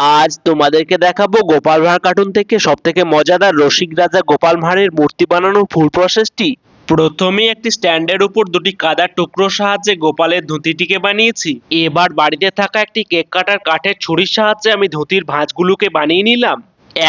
আজ তোমাদেরকে দেখাবো গোপাল ভাঁড় কার্টুন থেকে সব থেকে মজাদার রসিক রাজা গোপাল ভাঁড়ের মূর্তি বানানোর ফুল প্রসেসটি প্রথমে একটি স্ট্যান্ডের উপর দুটি কাদার টুকরোর সাহায্যে গোপালের ধুতিটিকে বানিয়েছি। এবার বাড়িতে থাকা একটি কেক কাটার কাঠের ছুরির সাহায্যে আমি ধুতির ভাঁজগুলোকে বানিয়ে নিলাম।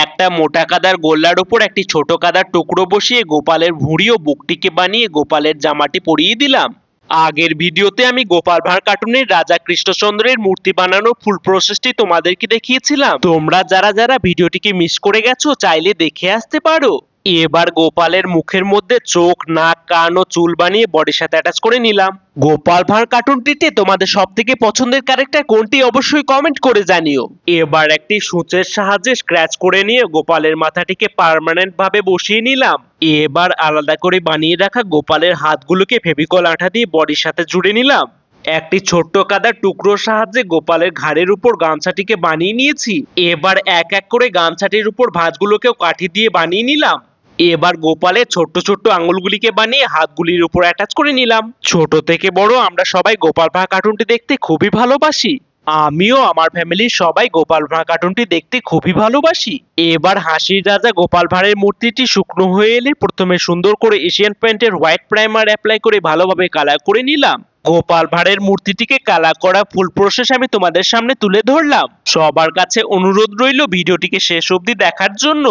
একটা মোটা কাদার গোল্লার উপর একটি ছোট কাদার টুকরো বসিয়ে গোপালের ভুঁড়ি ও বুকটিকে বানিয়ে গোপালের জামাটি পরিয়ে দিলাম। আগের ভিডিওতে আমি গোপাল ভাঁড় কার্টুনের রাজা কৃষ্ণচন্দ্রের মূর্তি বানানোর ফুল প্রসেসটি তোমাদেরকে দেখিয়েছিলাম। তোমরা যারা যারা ভিডিওটিকে মিস করে গেছো, চাইলে দেখে আসতে পারো। এবার গোপালের মুখের মধ্যে চোখ, নাক, কান ও চুল বানিয়ে বডির সাথে অ্যাটাচ করে নিলাম। গোপাল ভাঁড় কার্টুনটিতে তোমাদের সব থেকে পছন্দের ক্যারেক্টার কোনটি অবশ্যই কমেন্ট করে জানিও। এবার একটি সূচের সাহায্যে স্ক্র্যাচ করে নিয়ে গোপালের মাথাটিকে পার্মানেন্ট ভাবে বসিয়ে নিলাম। এবার আলাদা করে বানিয়ে রাখা গোপালের হাতগুলোকে ফেভিকল আঠা দিয়ে বডির সাথে জুড়ে নিলাম। একটি ছোট্ট কাদার টুকরোর সাহায্যে গোপালের ঘাড়ের উপর গামছাটিকে বানিয়ে নিয়েছি। এবার এক এক করে গামছাটির উপর ভাঁজগুলোকেও কাঠি দিয়ে বানিয়ে নিলাম। এবার গোপালের ছোট্ট ছোট্ট আঙুলগুলিকে বানিয়ে হাতগুলির উপর অ্যাটাচ করে নিলাম। ছোট থেকে বড় আমরা সবাই গোপাল ভাঁড় কার্টুনটি দেখতে খুবই ভালোবাসি। আমিও আমার ফ্যামিলির সবাই গোপাল ভাঁড় কার্টুনটি দেখতে খুবই ভালোবাসি। এবার হাসির রাজা গোপাল ভাঁড়ের মূর্তিটি শুকনো হয়ে এলে প্রথমে সুন্দর করে এশিয়ান পেন্টের হোয়াইট প্রাইমার অ্যাপ্লাই করে ভালোভাবে কালার করে নিলাম। গোপাল ভাঁড়ের মূর্তিটিকে কালার করা ফুল প্রসেস আমি তোমাদের সামনে তুলে ধরলাম। সবার কাছে অনুরোধ রইল ভিডিওটিকে শেষ অবধি দেখার জন্য।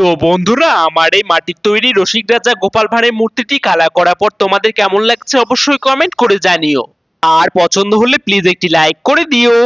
তো বন্ধুরা, আমার এই মাটির তৈরি রসিক রাজা গোপাল ভাঁড়ের মূর্তিটি কালার করার পর তোমাদের কেমন লাগছে অবশ্যই কমেন্ট করে জানিও। আর পছন্দ হলে প্লিজ একটি লাইক করে দিও।